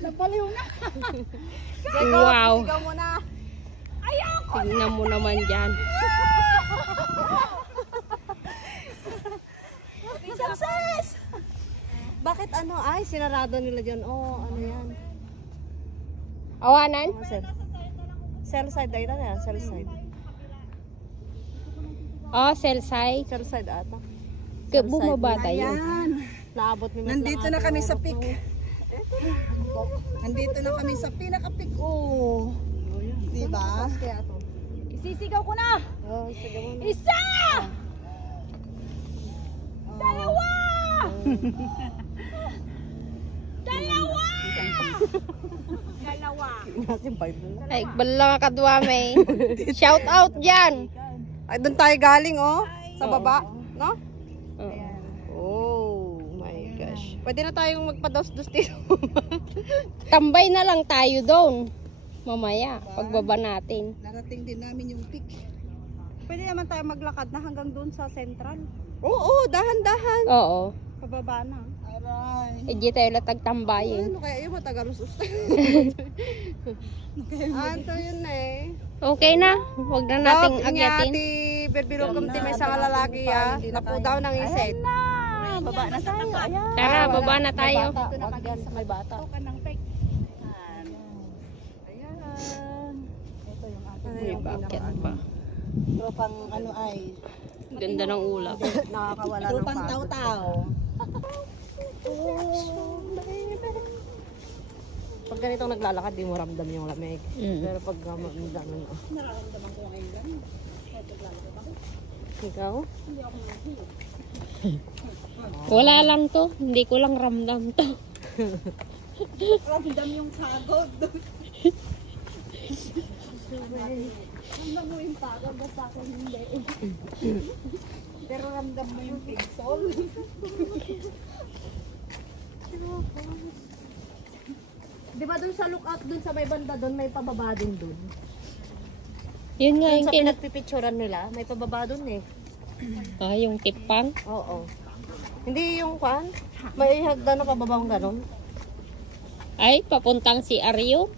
Napaliw na. Wow. Sigaw mo na. Ayoko. Tingnan mo naman dyan. Success! Bakit ano? Ay, sinarado nila dyan. Oh, ano yan? Awanan? Cell side. Ay, ano yan? Cell side. Oh, cell site. Cell side ata. Bumaba tayo. Naabot ni Nandito na kami sa peak. Nandito na kami sa pinaka-peak. Oh. Diba? Kaya ito. Isisigaw ko na. Oh, sigaw mo na. Isa! Dalawa! Dalawa! Dalawa! Nasi bite na. Ay, bala ka kadwa may. Shout out dyan. Ay, doon tayo galing, oh. Sa Oo. baba, no? Oh. Oh my gosh. Pwede na tayong magpados-dos dito. Tambay na lang tayo doon. Mamaya, pagbaba natin. Narating din namin yung peak. Pwede naman tayo maglakad na hanggang doon sa central. Oo, dahan-dahan. Oo. Pababa na. Aray. Hindi tayo latagtambayin. Ano kaya yung matagalusos? Anto yun eh. Okay na. Huwag na nating agyatin. Ati berbilog kumti may isang lalaki ya. Napu daw ng iset. Baba na sa tapat. Tara, baba na tayo. Dito na kami sa may bata. Ayan. Ito yung ating May bakit pa. tropang ano ay. Ganda ng ulap. Nakakawala ng Tropang pagod. taw-taw. Pag ganitong naglalakad, di mo ramdam yung lamig. Mm. Pero pag gano'n, oh. Nararamdaman ko ngayon lang. Ikaw? Wala lang to. Hindi ko lang ramdam to. Ramdam yung sagod. Ramdam mo yung pagod, basta ako hindi. Pero ramdam mo yung pigsol. Di ba dun sa lookout, dun sa may banda, dun may pababa din dun? Yun nga Dun yung sa pinagpipicturan nila, may pababa dun eh. yung tipang. Oo. Hindi yung kwan, may hagdan na pababang gano'n. Ay, papuntang si Aryo.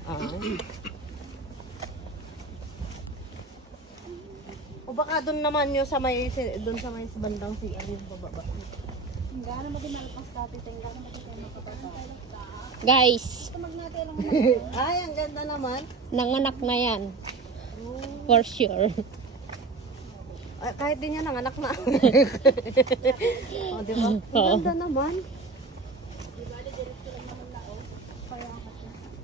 O baka dun naman yung sa may, dun sa may bandang si yung pababa. Gano'n mo ginalpas dati, tingnan mo tayo makapata. Guys, Ay, ang ganda naman. nanganak na yan. For sure. Ay, kahit din yan, ang anak na. O, di ba? Ang Oo. ganda naman.